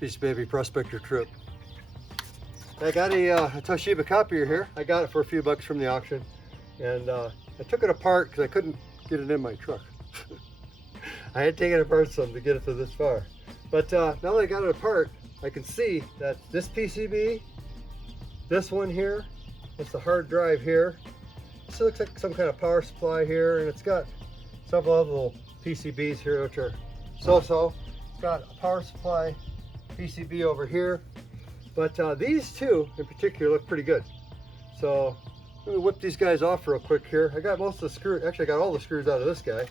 Peace baby, Prospector Tripp. I got a Toshiba copier here. I got it for a few bucks from the auction, and I took it apart because I couldn't get it in my truck. I had taken it apart some to get it to this far, but now that I got it apart, I can see that this PCB, this one here, it's the hard drive here. This looks like some kind of power supply here, and it's got several other little PCBs here which are so-so. It's got a power supply PCB over here, but these two in particular look pretty good. So let me whip these guys off real quick here. I got most of the screws, actually I got all the screws out of this guy,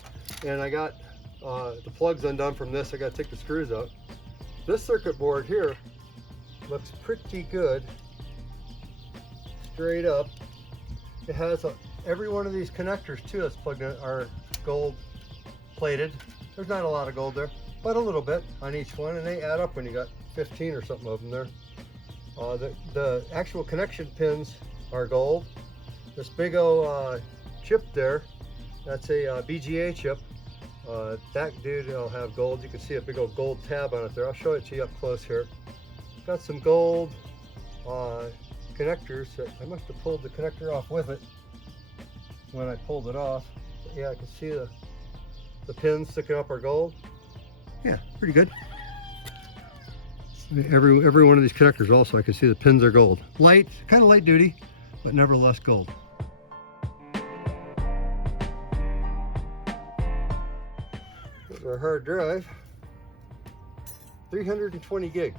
and I got the plugs undone from this. I got to take the screws out. This circuit board here looks pretty good, straight up. It has every one of these connectors too that's plugged in are gold plated. There's not a lot of gold there, but a little bit on each one, and they add up when you got 15 or something of them there. The actual connection pins are gold. This big old chip there, that's a BGA chip. That dude will have gold. You can see a big old gold tab on it there. I'll show it to you up close here. Got some gold connectors. I must have pulled the connector off with it when I pulled it off. But yeah, I can see the pins sticking up are gold. Yeah, pretty good. Every one of these connectors also, I can see the pins are gold. Light, kind of light duty, but nevertheless gold. Here's our hard drive. 320 gig.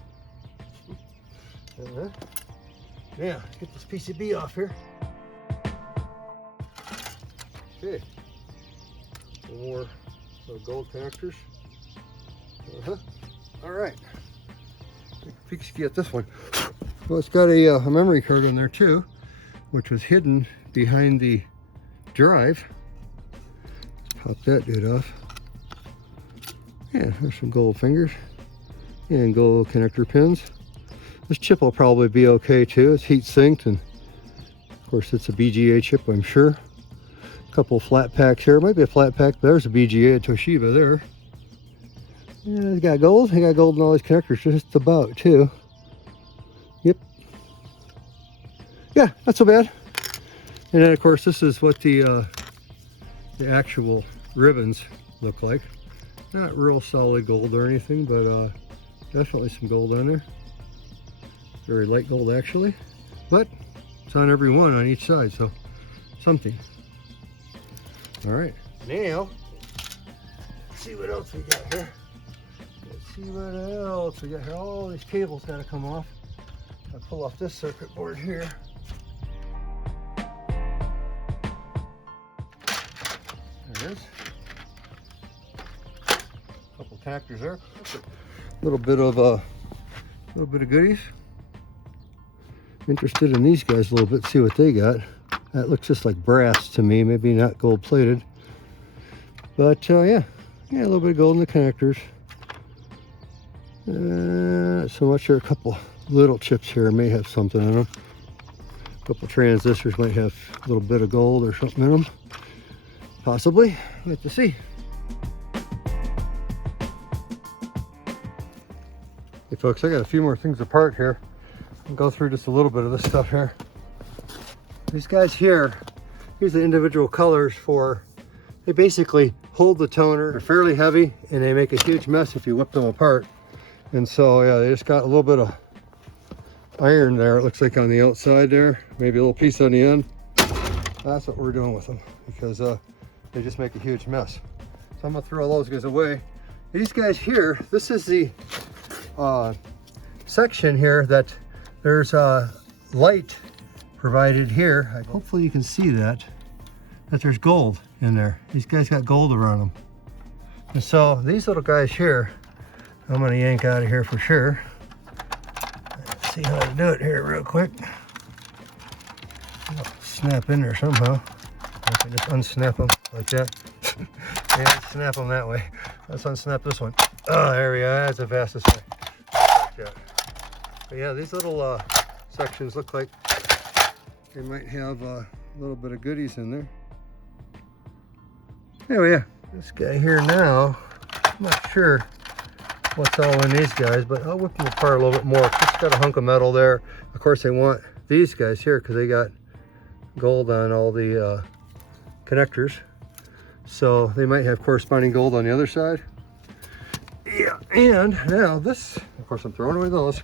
Yeah, get this PCB off here. Okay. Some more gold connectors. All right. Peek at this one. Well, it's got a memory card in there too, which was hidden behind the drive. Let's pop that dude off. Yeah, there's some gold fingers and gold connector pins. This chip will probably be okay too. It's heat sinked, and of course it's a BGA chip, I'm sure. A couple of flat packs here. Might be a flat pack, but there's a BGA Toshiba there. Yeah, it's got gold. I got gold in all these connectors, just about too. Yep. Yeah, not so bad. And then of course this is what the actual ribbons look like. Not real solid gold or anything, but definitely some gold on there. Very light gold actually, but it's on every one on each side, so something. All right, now let's see what else we got here. Let's see what else we got here. All these cables got to come off. I'll pull off this circuit board here. There it is. A couple connectors there. A little bit of goodies. Interested in these guys a little bit, see what they got. That looks just like brass to me, maybe not gold plated, but yeah, a little bit of gold in the connectors. Not so much. There are a couple little chips here, may have something in them. A couple transistors might have a little bit of gold or something in them, possibly. We'll have to see. Hey folks, I got a few more things apart here. I'll go through just a little bit of this stuff here. These guys here, here's the individual colors for, they basically hold the toner. They're fairly heavy and they make a huge mess if you whip them apart. And so yeah, they just got a little bit of iron there, it looks like on the outside there, maybe a little piece on the end. That's what we're doing with them, because they just make a huge mess. So I'm gonna throw all those guys away. These guys here, this is the section here that there's light provided here. Hopefully you can see that there's gold in there. These guys got gold around them. And so these little guys here, I'm gonna yank out of here for sure. Let's see how to do it here real quick. Snap in there somehow. I can just unsnap them like that. Yeah, snap them that way. Let's unsnap this one. Oh, there we go. That's the fastest way. Like that. But yeah, these little sections look like they might have a little bit of goodies in there. Anyway, yeah, this guy here now, I'm not sure what's all in these guys, but I'll whip them apart a little bit more. Just got a hunk of metal there. Of course, they want these guys here because they got gold on all the connectors. So they might have corresponding gold on the other side. Yeah, and now this, of course, I'm throwing away those.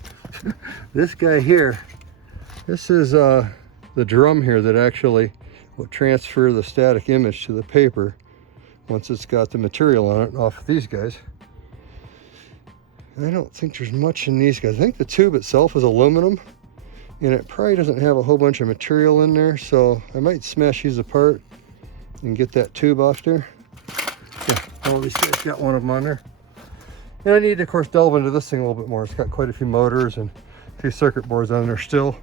This guy here, this is the drum here that actually will transfer the static image to the paper once it's got the material on it off of these guys. I don't think there's much in these guys. I think the tube itself is aluminum, and it probably doesn't have a whole bunch of material in there, so I might smash these apart and get that tube off there. Yeah, all these guys got one of them on there. And I need to, of course, delve into this thing a little bit more. It's got quite a few motors and a few circuit boards on there still.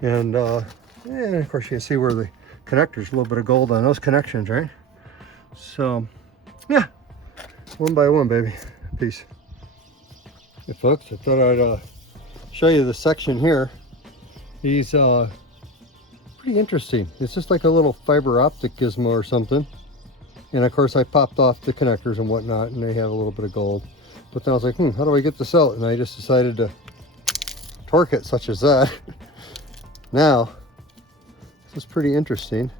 And of course, you can see where the connectors, a little bit of gold on those connections, right? So, yeah, one by one, baby. Peace. Hey, folks, I thought I'd show you the section here. These pretty interesting. It's just like a little fiber optic gizmo or something. And of course, I popped off the connectors and whatnot, and they have a little bit of gold. But then I was like, how do I get this out? And I just decided to torque it such as that. Now, this is pretty interesting.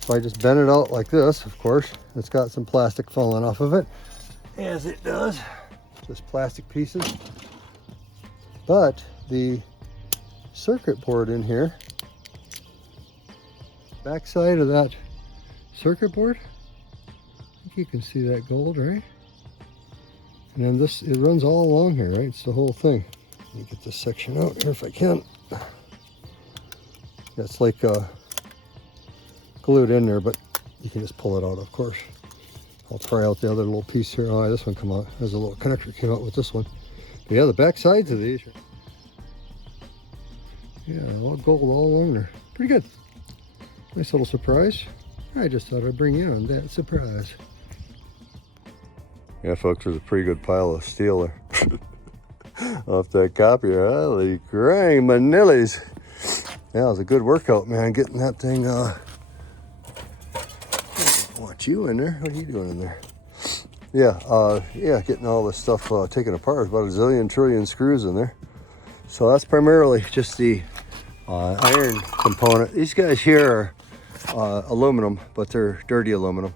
If I just bend it out like this, of course, it's got some plastic falling off of it, as it does. Just plastic pieces. But the circuit board in here, backside of that circuit board, I think you can see that gold, right? And then this, it runs all along here, right? It's the whole thing. Let me get this section out here if I can. It's like glued in there, but you can just pull it out, of course. I'll try out the other little piece here. Oh, this one come out. There's a little connector came out with this one. But yeah, the back sides of these. Yeah, all gold all along there. Pretty good. Nice little surprise. I just thought I'd bring you on that surprise. Yeah, folks, there's a pretty good pile of steel there. Off that copier. Holy grang, manillies. Yeah, it was a good workout, man, getting that thing, want you in there. What are you doing in there? Yeah, getting all this stuff taken apart. There's about a zillion trillion screws in there. So that's primarily just the iron component. These guys here are aluminum, but they're dirty aluminum.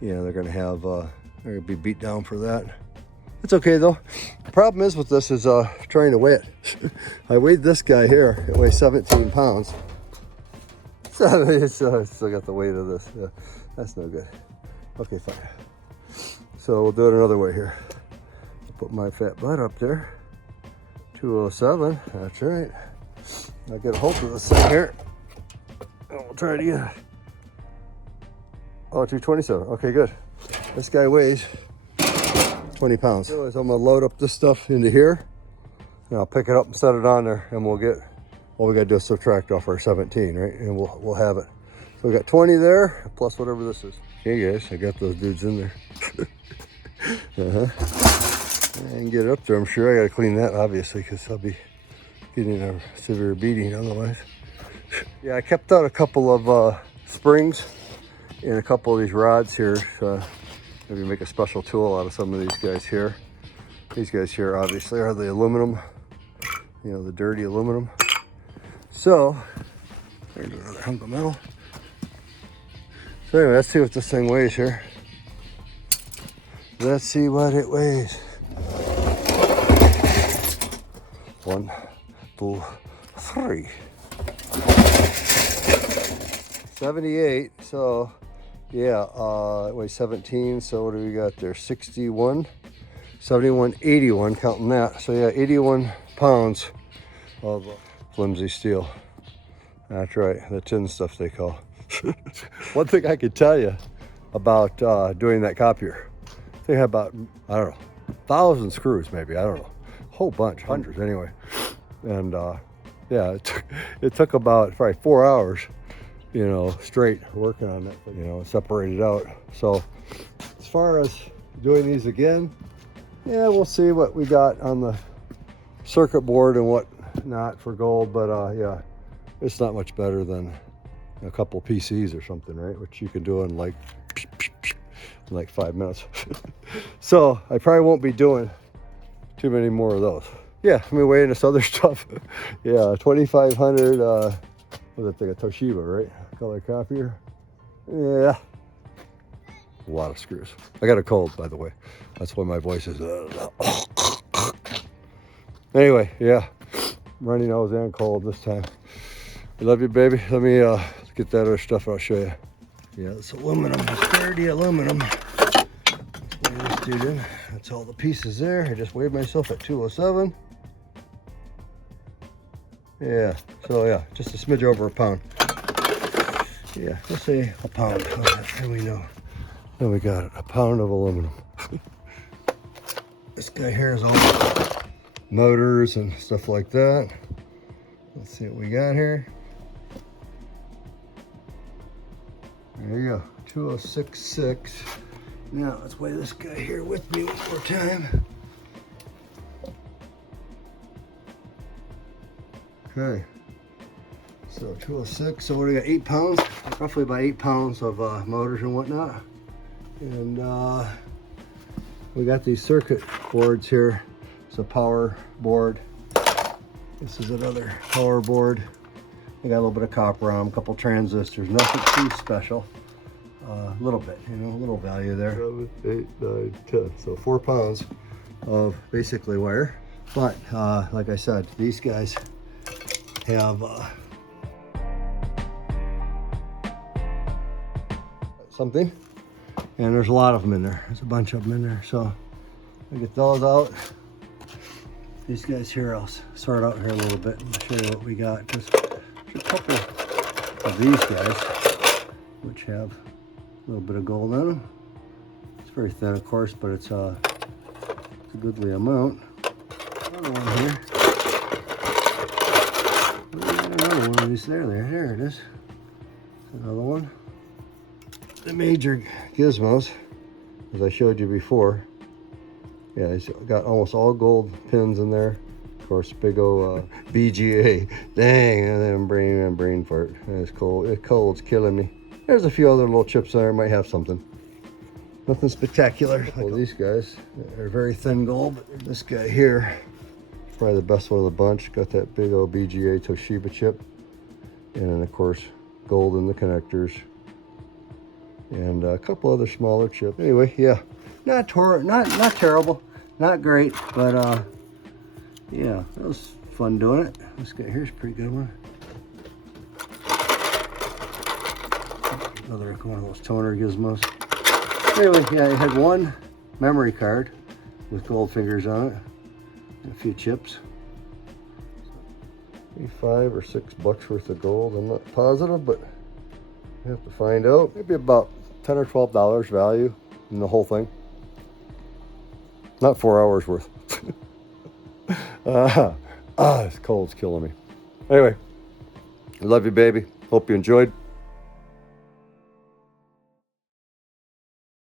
Yeah, they're gonna have, they're gonna be beat down for that. It's okay though. The problem is with this is trying to weigh it. I weighed this guy here. It weighs 17 pounds. So it's still got the weight of this. Yeah, that's no good. Okay, fine. So we'll do it another way here. I'll put my fat butt up there. 207. That's right. I'll get a hold of this thing here. And we'll try to get. Oh, 227. Okay, good. This guy weighs 20 pounds. So I'm gonna load up this stuff into here, and I'll pick it up and set it on there, and we'll get, all we gotta do is subtract off our 17, right? And we'll have it. So we got 20 there, plus whatever this is. Okay guys, I got those dudes in there. I can get it up there, I'm sure. I gotta clean that, obviously, because I'll be getting a severe beating otherwise. Yeah, I kept out a couple of springs and a couple of these rods here. Maybe make a special tool out of some of these guys here. These guys here obviously are the aluminum, you know, the dirty aluminum. So, there's another hunk of metal. So anyway, let's see what this thing weighs here. Let's see what it weighs. 1, 2, 3. 78, so yeah, it weighs 17, so what do we got there? 61, 71, 81, counting that. So yeah, 81 pounds of flimsy steel. That's right, the tin stuff they call. One thing I could tell you about doing that copier, they have about, I don't know, 1,000 screws maybe, I don't know. A whole bunch, hundreds anyway. And yeah, it took about probably 4 hours, you know, straight working on it, you know, separated out. So as far as doing these again, yeah, we'll see what we got on the circuit board and what not for gold, but yeah, it's not much better than a couple PCs or something, right? Which you can do in like 5 minutes. So I probably won't be doing too many more of those. Yeah, let me weigh in this other stuff. Yeah, 2500, what's that thing, a Toshiba, right? Color copier. Yeah, a lot of screws. I got a cold, by the way. That's why my voice is, anyway, yeah, runny nose and cold this time. I love you, baby. Let me get that other stuff, I'll show you. Yeah, it's aluminum, sturdy aluminum. This dude in. That's all the pieces there. I just weighed myself at 207. Yeah, so yeah, just a smidge over a pound. Yeah, let's say a pound. There we know. Then we got it, a pound of aluminum. This guy here is all motors and stuff like that. Let's see what we got here. There you go, 2066. Now let's weigh this guy here with me one more time. Okay, so 206, so what do we got, 8 pounds? Roughly about 8 pounds of motors and whatnot. And we got these circuit boards here. It's a power board. This is another power board. They got a little bit of copper on them, a couple transistors, nothing too special. A little bit, you know, a little value there. 7, 8, 9, 10. So 4 pounds of basically wire. But like I said, these guys have something, and there's a lot of them in there. There's a bunch of them in there. So I get those out. These guys here, I'll sort out here a little bit and show you what we got. Just a couple of these guys, which have a little bit of gold in them. It's very thin, of course, but it's a goodly amount. Another one here. Another one of these. There it is. Another one. The major gizmos, as I showed you before. Yeah, it's got almost all gold pins in there. Of course, big old BGA. Dang, I'm brain fart. It's cold. It's cold. It's killing me. There's a few other little chips there. Might have something. Nothing spectacular. Well, these guys are very thin gold. But this guy here, probably the best one of the bunch. Got that big old BGA Toshiba chip, and then of course gold in the connectors, and a couple other smaller chips. Anyway, yeah, not terrible, not great, but yeah, that was fun doing it. This guy here's a pretty good one. Another one of those toner gizmos. Anyway, yeah, it had one memory card with gold fingers on it and a few chips. Maybe $5 or $6 worth of gold. I'm not positive, but we have to find out. Maybe about $10 or $12 value in the whole thing. Not 4 hours worth. It's cold, it's killing me. Anyway, I love you, baby. Hope you enjoyed.